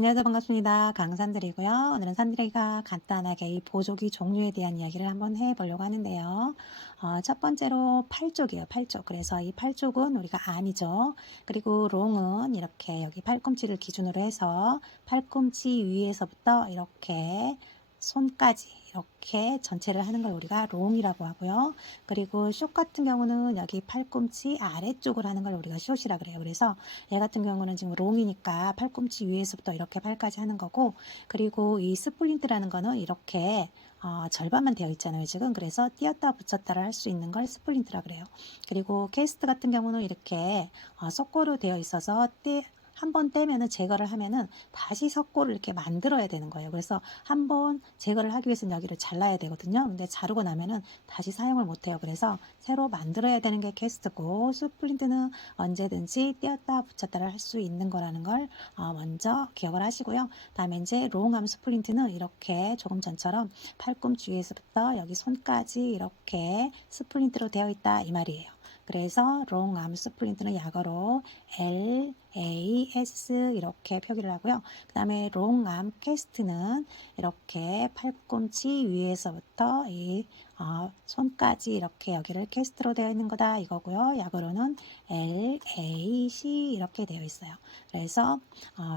안녕하세요. 반갑습니다. 강산드리고요. 오늘은 산드리가 간단하게 이 보조기 종류에 대한 이야기를 한번 해보려고 하는데요. 첫 번째로 팔쪽이에요. 팔쪽. 그래서 이 팔쪽은 우리가 안이죠. 그리고 롱은 이렇게 여기 팔꿈치를 기준으로 해서 팔꿈치 위에서부터 이렇게 손까지 이렇게 전체를 하는 걸 우리가 롱이라고 하고요. 그리고 숏 같은 경우는 여기 팔꿈치 아래쪽을 하는 걸 우리가 숏이라 그래요. 그래서 얘 같은 경우는 지금 롱이니까 팔꿈치 위에서부터 이렇게 팔까지 하는 거고, 그리고 이 스플린트라는 거는 이렇게 절반만 되어 있잖아요 지금. 그래서 띄었다 붙였다를 할 수 있는 걸 스플린트라 그래요. 그리고 캐스트 같은 경우는 이렇게 석고로 되어 있어서 한번 떼면은 제거를 하면은 다시 석고를 이렇게 만들어야 되는 거예요. 그래서 한번 제거를 하기 위해서는 여기를 잘라야 되거든요. 근데 자르고 나면은 다시 사용을 못 해요. 그래서 새로 만들어야 되는 게 캐스트고, 스플린트는 언제든지 띄었다 붙였다를 할 수 있는 거라는 걸 먼저 기억을 하시고요. 다음에 이제 롱암 스플린트는 이렇게 조금 전처럼 팔꿈치 위에서부터 여기 손까지 이렇게 스플린트로 되어 있다 이 말이에요. 그래서 롱암 스플린트는 약어로 LAS 이렇게 표기를 하고요. 그 다음에 롱암 캐스트는 이렇게 팔꿈치 위에서부터 이 손까지 이렇게 여기를 캐스트로 되어 있는 거다 이거고요. 약어로는 LAC 이렇게 되어 있어요. 그래서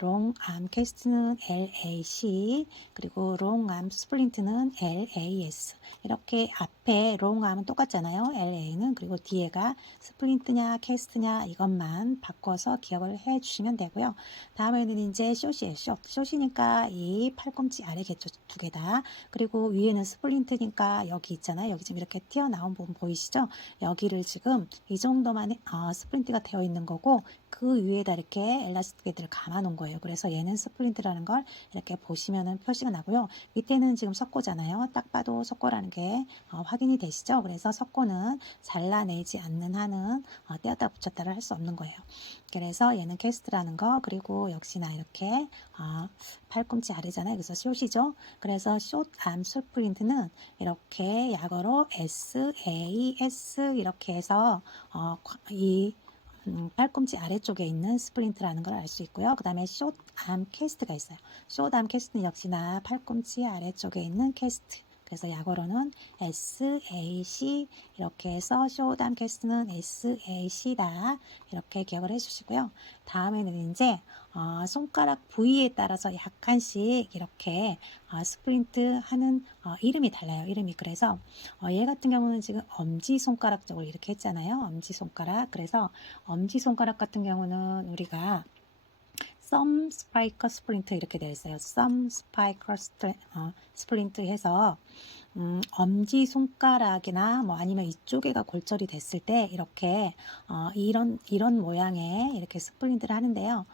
롱암 캐스트는 LAC, 그리고 롱암 스플린트는 LAS. 이렇게 앞에 롱암은 똑같잖아요. LA는. 그리고 뒤에가 스플린트냐 캐스트냐 이것만 바꿔서 기억을 해 주시면 되고요. 다음에는 이제 숏이에요. 숏이니까 이 팔꿈치 아래 개쪽 두 개다. 그리고 위에는 스플린트니까 여기 있잖아요. 여기 지금 이렇게 튀어나온 부분 보이시죠? 여기를 지금 이 정도만 스플린트가 되어 있는 거고, 그 위에다 이렇게 엘라스틱을 감아 놓은 거예요. 그래서 얘는 스플린트라는 걸 이렇게 보시면은 표시가 나고요. 밑에는 지금 석고잖아요. 딱 봐도 석고라는 게 확인이 되시죠? 그래서 석고는 잘라내지 않는 한은 떼었다 붙였다를 할 수 없는 거예요. 그래서 얘는 캐스트라는 거, 그리고 역시나 이렇게 팔꿈치 아래잖아요. 그래서 숏이죠. 그래서 숏암 스플린트는 이렇게 약어로 SAS 이렇게 해서 이 팔꿈치 아래쪽에 있는 스플린트라는 걸 알 수 있고요. 그 다음에 숏암 캐스트가 있어요. 숏암 캐스트는 역시나 팔꿈치 아래쪽에 있는 캐스트. 그래서 약어로는 SAC 이렇게 해서 숏암 캐스트는 SAC다 이렇게 기억을 해주시고요. 다음에는 이제 손가락 부위에 따라서 약간씩 이렇게 스프린트 하는 이름이 달라요. 이름이. 그래서 얘 같은 경우는 지금 엄지손가락 쪽을 이렇게 했잖아요. 엄지손가락. 그래서 엄지손가락 같은 경우는 우리가 썸 스파이커 스프린트 이렇게 되어 있어요. 썸 스파이커 스프린트 해서 엄지 손가락이나 뭐 아니면 이쪽에가 골절이 됐을 때 이렇게 이런 모양의 이렇게 스플린트를 하는데요.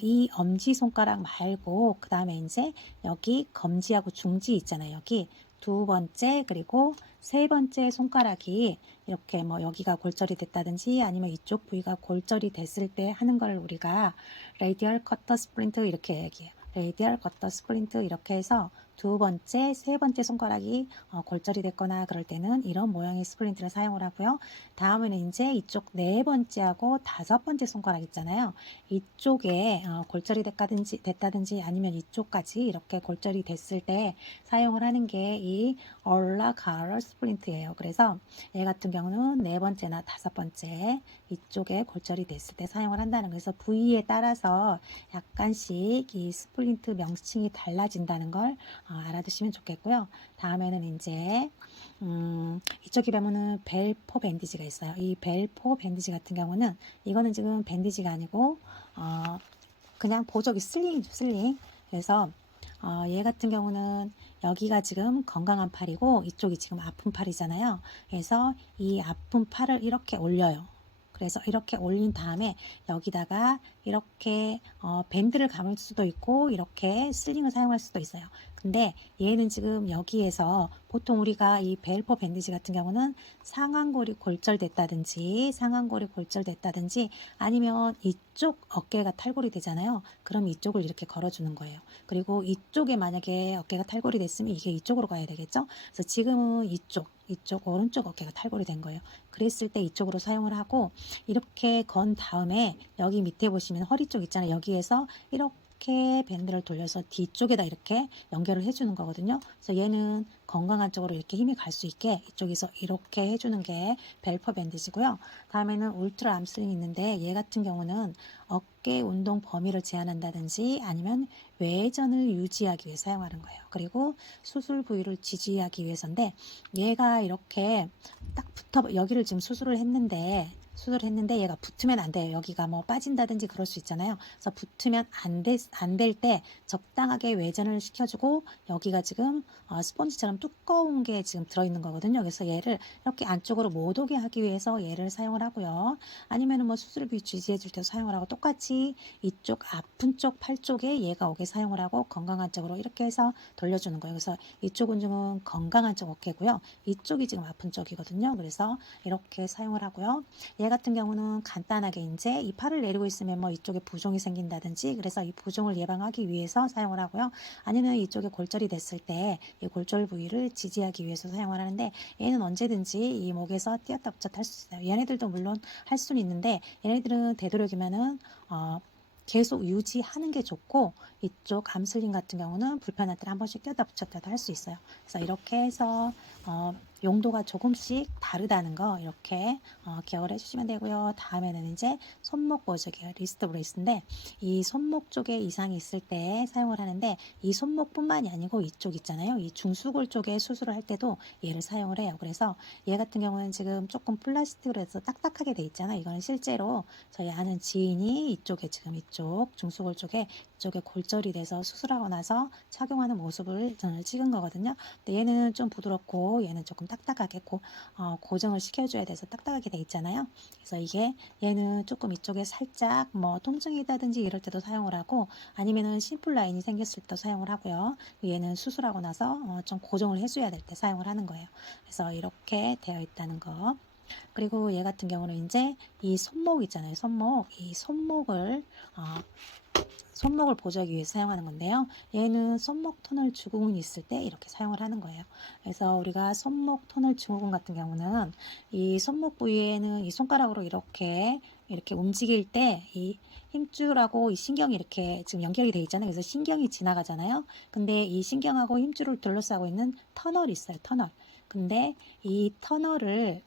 이 엄지 손가락 말고 그 다음에 이제 여기 검지하고 중지 있잖아요. 여기 두 번째 그리고 세 번째 손가락이 이렇게 뭐 여기가 골절이 됐다든지 아니면 이쪽 부위가 골절이 됐을 때 하는 걸 우리가 레디얼 커터 스프린트 이렇게 얘기해요. 레디얼 커터 스프린트 이렇게 해서 두 번째, 세 번째 손가락이 골절이 됐거나 그럴 때는 이런 모양의 스플린트를 사용을 하고요. 다음에는 이제 이쪽 네 번째하고 다섯 번째 손가락 있잖아요. 이쪽에 골절이 됐다든지 아니면 이쪽까지 이렇게 골절이 됐을 때 사용을 하는 게 이 얼라가럴 스플린트예요. 그래서 얘 같은 경우는 네 번째나 다섯 번째 이쪽에 골절이 됐을 때 사용을 한다는, 그래서 부위에 따라서 약간씩 이 스플린트 명칭이 달라진다는 걸 알아두시면 좋겠고요. 다음에는 이제 이쪽에 보면은 벨포 밴디지가 있어요. 이 벨포 밴디지 같은 경우는 이거는 지금 밴디지가 아니고 그냥 보조기 슬링이죠. 슬링. 그래서 얘 같은 경우는 여기가 지금 건강한 팔이고 이쪽이 지금 아픈 팔이잖아요. 그래서 이 아픈 팔을 이렇게 올려요. 그래서 이렇게 올린 다음에 여기다가 이렇게 밴드를 감을 수도 있고 이렇게 슬링을 사용할 수도 있어요. 근데 얘는 지금 여기에서 보통 우리가 이 벨포 밴디지 같은 경우는 상완골이 골절됐다든지 아니면 이쪽 어깨가 탈골이 되잖아요. 그럼 이쪽을 이렇게 걸어주는 거예요. 그리고 이쪽에 만약에 어깨가 탈골이 됐으면 이게 이쪽으로 가야 되겠죠. 그래서 지금은 이쪽 오른쪽 어깨가 탈골이 된 거예요. 그랬을 때 이쪽으로 사용을 하고, 이렇게 건 다음에 여기 밑에 보시면 허리 쪽 있잖아요. 여기에서 이렇게 이렇게 밴드를 돌려서 뒤쪽에다 이렇게 연결을 해주는 거거든요. 그래서 얘는 건강한 쪽으로 이렇게 힘이 갈 수 있게 이쪽에서 이렇게 해주는 게 벨퍼 밴드지고요. 다음에는 울트라 암슬링이 있는데 얘 같은 경우는 어깨 운동 범위를 제한한다든지 아니면 외전을 유지하기 위해 사용하는 거예요. 그리고 수술 부위를 지지하기 위해서인데 얘가 이렇게 딱 붙어 여기를 지금 수술을 했는데 얘가 붙으면 안 돼요. 여기가 뭐 빠진다든지 그럴 수 있잖아요. 그래서 붙으면 안 될 때 적당하게 외전을 시켜주고 여기가 지금 스펀지처럼 두꺼운 게 지금 들어있는 거거든요. 그래서 얘를 이렇게 안쪽으로 못 오게 하기 위해서 얘를 사용을 하고요. 아니면은 뭐 수술 부위 지지해 줄 때도 사용을 하고 똑같이 이쪽 아픈 쪽 팔 쪽에 얘가 오게 사용을 하고 건강한 쪽으로 이렇게 해서 돌려주는 거예요. 그래서 이쪽은 지금 건강한 쪽 어깨고요. 이쪽이 지금 아픈 쪽이거든요. 그래서 이렇게 사용을 하고요. 얘 같은 경우는 간단하게 이제 이 팔을 내리고 있으면 뭐 이쪽에 부종이 생긴다든지 그래서 이 부종을 예방하기 위해서 사용을 하고요. 아니면 이쪽에 골절이 됐을 때 이 골절 부위를 지지하기 위해서 사용을 하는데 얘는 언제든지 이 목에서 띄었다 붙였다 할 수 있어요. 얘네들도 물론 할 수는 있는데 얘네들은 되도록이면은 계속 유지하는 게 좋고 이쪽 암슬링 같은 경우는 불편할 때 한 번씩 띄었다 붙였다도 할 수 있어요. 그래서 이렇게 해서 용도가 조금씩 다르다는 거 이렇게 기억을 해주시면 되고요. 다음에는 이제 손목 보조개요. 리스트 브레이스인데 이 손목 쪽에 이상이 있을 때 사용을 하는데 이 손목뿐만이 아니고 이쪽 있잖아요. 이 중수골 쪽에 수술을 할 때도 얘를 사용을 해요. 그래서 얘 같은 경우는 지금 조금 플라스틱으로 해서 딱딱하게 돼 있잖아요. 이거는 실제로 저희 아는 지인이 이쪽에 지금 이쪽 중수골 쪽에 이쪽에 골절이 돼서 수술하고 나서 착용하는 모습을 저는 찍은 거거든요. 근데 얘는 좀 부드럽고 얘는 조금 딱딱하게 고정을 시켜줘야 돼서 딱딱하게 돼 있잖아요. 그래서 이게 얘는 조금 이쪽에 살짝 뭐 통증이 있다든지 이럴 때도 사용을 하고 아니면은 심플 라인이 생겼을 때도 사용을 하고요. 얘는 수술하고 나서 좀 고정을 해줘야 될 때 사용을 하는 거예요. 그래서 이렇게 되어 있다는 거. 그리고 얘 같은 경우는 이제 이 손목 있잖아요. 이 손목을 보조하기 위해서 사용하는 건데요. 얘는 손목 터널 증후군이 있을 때 이렇게 사용을 하는 거예요. 그래서 우리가 손목 터널 증후군 같은 경우는 이 손목 부위에는 이 손가락으로 이렇게 움직일 때 이 힘줄하고 이 신경이 이렇게 지금 연결이 돼 있잖아요. 그래서 신경이 지나가잖아요. 근데 이 신경하고 힘줄을 둘러싸고 있는 터널이 있어요. 터널. 근데 이 터널을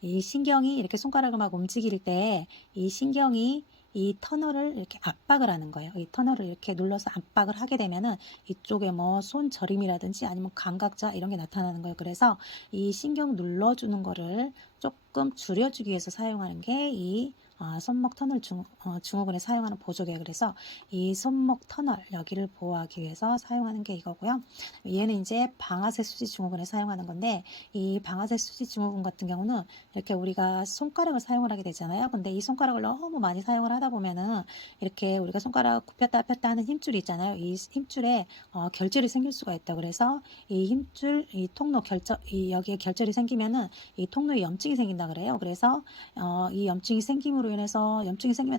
이 신경이 이렇게 손가락을 막 움직일 때 이 신경이 이 터널을 이렇게 압박을 하는 거예요. 이 터널을 이렇게 눌러서 압박을 하게 되면은 이쪽에 뭐 손저림이라든지 아니면 감각자 이런 게 나타나는 거예요. 그래서 이 신경 눌러주는 거를 조금 줄여주기 위해서 사용하는 게 이 손목 터널 증후군에 사용하는 보조개예요. 그래서 이 손목 터널 여기를 보호하기 위해서 사용하는 게 이거고요. 얘는 이제 방아쇠 수지 증후군에 사용하는 건데 이 방아쇠 수지 증후군 같은 경우는 이렇게 우리가 손가락을 사용을 하게 되잖아요. 근데 이 손가락을 너무 많이 사용을 하다 보면은 이렇게 우리가 손가락 굽혔다 폈다 하는 힘줄이 있잖아요. 이 힘줄에 결절이 생길 수가 있다. 그래서 이 힘줄, 이 통로 여기에 결절이 생기면은 이 통로에 염증이 생긴다 그래요. 그래서 이 염증이 생기면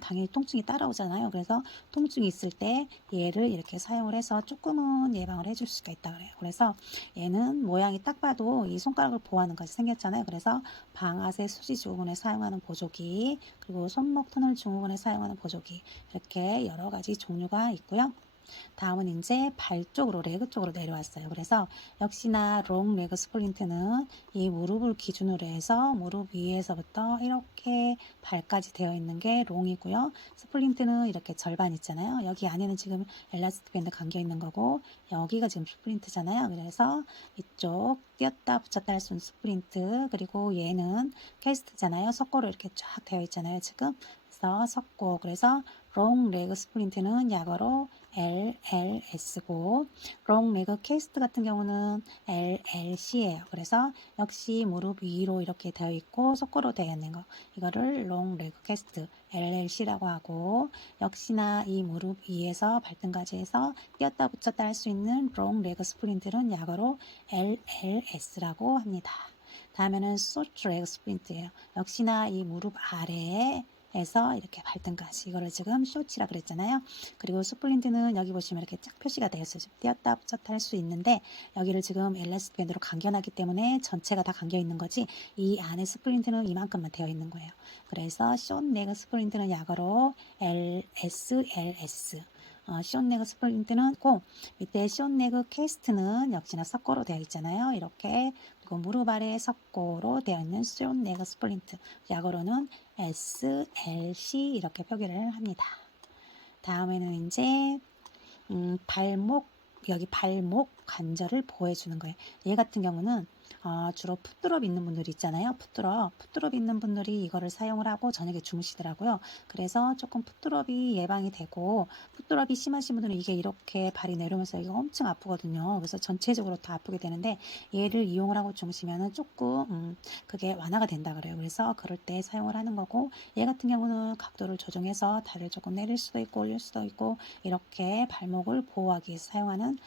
당연히 통증이 따라오잖아요. 그래서 통증이 있을 때 얘를 이렇게 사용을 해서 조금은 예방을 해줄 수가 있다 그래요. 그래서 얘는 모양이 딱 봐도 이 손가락을 보호하는 것이 생겼잖아요. 그래서 방아쇠 수지 증후군에 사용하는 보조기, 그리고 손목 터널 증후군에 사용하는 보조기 이렇게 여러 가지 종류가 있고요. 다음은 이제 발 쪽으로 레그 쪽으로 내려왔어요. 그래서 역시나 롱 레그 스플린트는 이 무릎을 기준으로 해서 무릎 위에서부터 이렇게 발까지 되어 있는 게 롱이고요. 스플린트는 이렇게 절반 있잖아요. 여기 안에는 지금 엘라스틱 밴드 감겨 있는 거고 여기가 지금 스플린트잖아요. 그래서 이쪽 띄었다 붙였다 할 수 있는 스플린트, 그리고 얘는 캐스트잖아요. 석고로 이렇게 쫙 되어 있잖아요. 지금 그래서 석고, 그래서 롱 레그 스프린트는 약어로 LLS고 롱 레그 캐스트 같은 경우는 LLC예요. 그래서 역시 무릎 위로 이렇게 되어 있고 석고로 되어 있는 거 이거를 롱 레그 캐스트 LLC라고 하고, 역시나 이 무릎 위에서 발등까지 해서 띄었다 붙였다 할 수 있는 롱 레그 스프린트는 약어로 LLS라고 합니다. 다음에는 쇼트 레그 스프린트예요. 역시나 이 무릎 아래에 에서 이렇게 발등까지 이거를 지금 쇼치라 그랬잖아요. 그리고 스플린트는 여기 보시면 이렇게 쫙 표시가 되어 있어요. 띄었다 붙였다 할 수 있는데 여기를 지금 엘라스틱 밴드로 감겨놨기 때문에 전체가 다 감겨 있는 거지 이 안에 스플린트는 이만큼만 되어 있는 거예요. 그래서 숏 레그 스플린트는 약어로 LSLS 시온네그 스플린트는 있고, 밑에 시온네그 캐스트는 역시나 석고로 되어 있잖아요. 이렇게. 그리고 무릎 아래 석고로 되어 있는 시온네그 스플린트. 약어로는 SLC 이렇게 표기를 합니다. 다음에는 이제 발목, 여기 발목 관절을 보호해주는 거예요. 얘 같은 경우는 주로 풋드롭 있는 분들이 있잖아요. 풋드롭 있는 분들이 이거를 사용을 하고 저녁에 주무시더라고요. 그래서 조금 풋드롭이 예방이 되고, 풋드롭이 심하신 분들은 이게 이렇게 발이 내려오면서 이거 엄청 아프거든요. 그래서 전체적으로 다 아프게 되는데, 얘를 이용을 하고 주무시면은 조금 그게 완화가 된다 그래요. 그래서 그럴 때 사용을 하는 거고, 얘 같은 경우는 각도를 조정해서 다리를 조금 내릴 수도 있고 올릴 수도 있고, 이렇게 발목을 보호하기 위해서 사용하는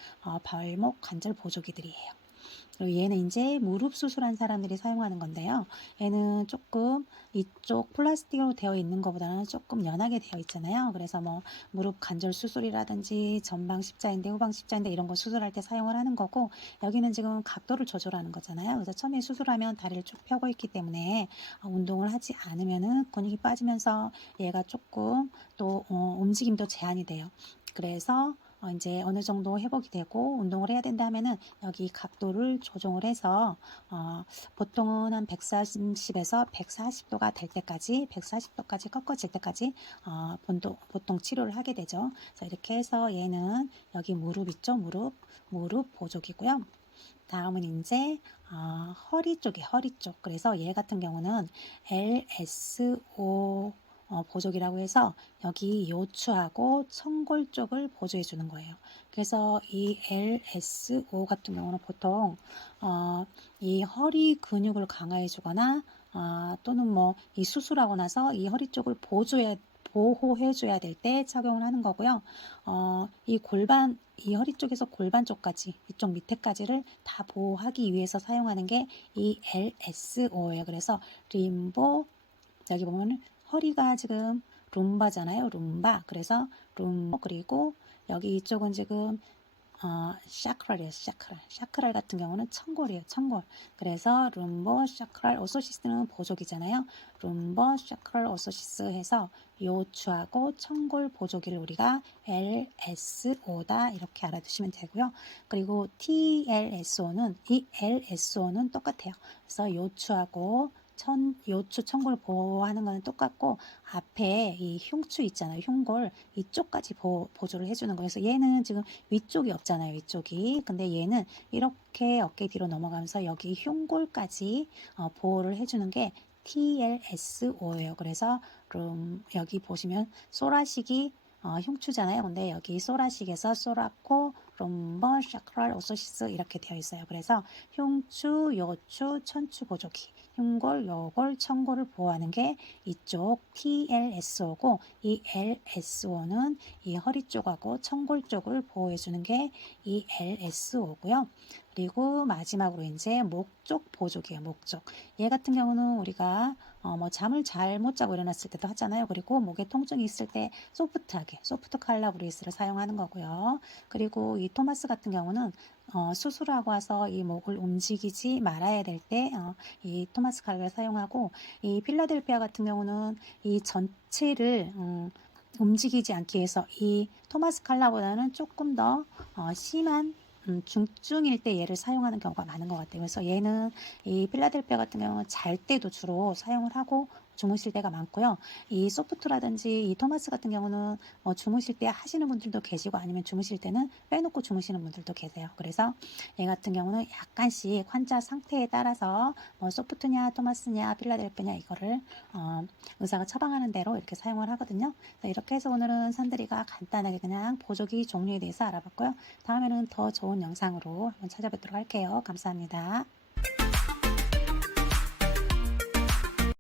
발목 관절 보조기들이에요. 그리고 얘는 이제 무릎 수술한 사람들이 사용하는 건데요. 얘는 조금 이쪽 플라스틱으로 되어 있는 것보다는 조금 연하게 되어 있잖아요. 그래서 뭐 무릎 관절 수술이라든지 전방 십자인대, 후방 십자인대 이런 거 수술할 때 사용을 하는 거고, 여기는 지금 각도를 조절하는 거잖아요. 그래서 처음에 수술하면 다리를 쭉 펴고 있기 때문에 운동을 하지 않으면은 근육이 빠지면서 얘가 조금 또 움직임도 제한이 돼요. 그래서 이제 어느 정도 회복이 되고 운동을 해야 된다 하면은 여기 각도를 조정을 해서 보통은 한 140에서 140도가 될 때까지, 140도까지 꺾어질 때까지 보통 치료를 하게 되죠. 그래서 이렇게 해서 얘는 여기 무릎 있죠? 무릎 보조기고요. 다음은 이제 허리 쪽에 허리 쪽. 그래서 얘 같은 경우는 LSO 보조기라고 해서 여기 요추하고 청골 쪽을 보조해 주는 거예요. 그래서 이 LSO 같은 경우는 보통 이 허리 근육을 강화해 주거나 또는 뭐 이 수술하고 나서 이 허리 쪽을 보호해 줘야 될 때 착용을 하는 거고요. 이 허리 쪽에서 골반 쪽까지, 이쪽 밑에까지를 다 보호하기 위해서 사용하는 게 이 LSO예요. 그래서 림보, 여기 보면은 허리가 지금 룸바잖아요. 룸바. 그래서 룸보, 그리고 여기 이쪽은 지금 샤크랄이에요. 샤크랄 같은 경우는 청골이에요. 청골. 그래서 룸보 샤크랄 오소시스는 보조기잖아요. 룸보 샤크랄 오소시스 해서 요추하고 청골 보조기를 우리가 LSO다 이렇게 알아두시면 되고요. 그리고 TLSO는 이 LSO는 똑같아요. 그래서 요추하고 요추 청골 보호하는 거는 똑같고, 앞에 이 흉추 있잖아요. 흉골 이쪽까지 보조를 해주는 거예요. 그래서 얘는 지금 위쪽이 없잖아요. 위쪽이. 근데 얘는 이렇게 어깨 뒤로 넘어가면서 여기 흉골까지 보호를 해주는 게 TLSO예요. 그래서 여기 보시면 소라식이 흉추잖아요. 근데 여기 소라식에서 소라코, 롬버, 샤크랄, 오소시스 이렇게 되어 있어요. 그래서 흉추, 요추, 천추 보조기, 흉골, 요골, 청골을 보호하는 게 이쪽 TLSO고, 이 LSO는 이 허리 쪽하고 청골 쪽을 보호해 주는 게 이 LSO고요. 그리고 마지막으로 이제 목 쪽 보조기예요. 목 쪽. 얘 같은 경우는 우리가 뭐 잠을 잘 못 자고 일어났을 때도 하잖아요. 그리고 목에 통증이 있을 때 소프트 칼라브리스를 사용하는 거고요. 그리고 이 토마스 같은 경우는 수술하고 와서 이 목을 움직이지 말아야 될 때 이 토마스 칼라를 사용하고, 이 필라델피아 같은 경우는 이 전체를 움직이지 않기 위해서 이 토마스 칼라보다는 조금 더 심한 중증일 때 얘를 사용하는 경우가 많은 것 같아요. 그래서 얘는 이 필라델피아 같은 경우는 잘 때도 주로 사용을 하고 주무실 때가 많고요. 이 소프트라든지 이 토마스 같은 경우는 주무실 때 하시는 분들도 계시고, 아니면 주무실 때는 빼놓고 주무시는 분들도 계세요. 그래서 얘 같은 경우는 약간씩 환자 상태에 따라서 뭐 소프트냐 토마스냐 필라델피아냐 이거를 의사가 처방하는 대로 이렇게 사용을 하거든요. 이렇게 해서 오늘은 산들이가 간단하게 그냥 보조기 종류에 대해서 알아봤고요. 다음에는 더 좋은 영상으로 한번 찾아뵙도록 할게요. 감사합니다.